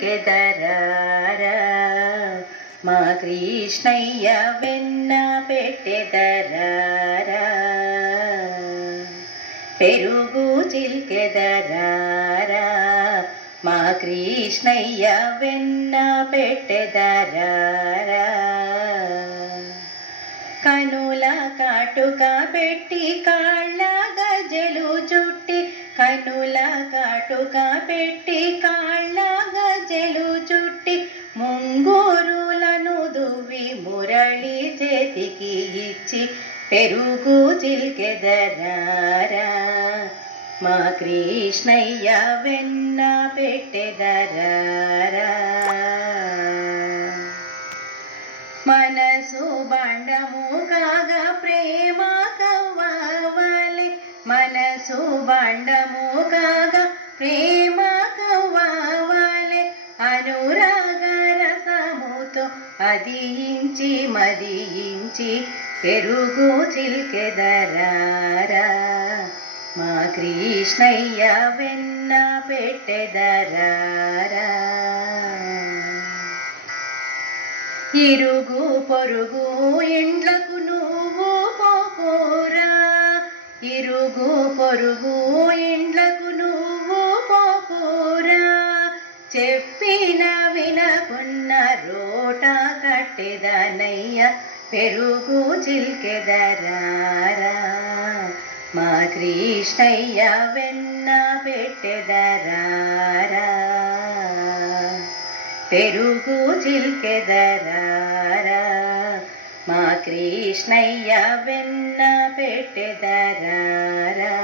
చిల్కెదరారా మా కృష్ణయ్య వెన్న పెట్టెదరారా పెరుగు చిల్కెదరారా మా కృష్ణయ్య వెన్న పెట్టెదరారా కనుల కాటుక పెట్టి కాళ్ళ గజ్జెలు చుట్టి కనుల కాటుక పెట్టి కాళ్ళ గజ్జెలు చుట్టి ముంగూరులను దువ్వి మురళి చేతికి ఇచ్చి పెరుగు చిల్కెదరారా మా కృష్ణయ్య వెన్న పెట్టెదరారా మనసు బండము కాగా ప్రేమ కవ్వవలె మనసు బండము కాగా ప్రేమ కవ్వవలె అనురాగ రసముతో అదియించి మదియించి పెరుగు చిల్కెదరారా మా కృష్ణయ్య వెన్న పెట్టెదరారా ఇరుగు పొరుగు ఇండ్లకు నువ్వు పోకురా ఇరుగు పొరుగు ఇండ్లకు నువ్వు పోకురా చెప్పిన వినకున్న రోట కట్టెదనయ్య పెరుగు చిల్కెదరారా మా కృష్ణయ్య వెన్న పెట్టెదరారా పెరుగు చిల్కెదరారా మా కృష్ణయ్య వెన్న పెట్టెదరారా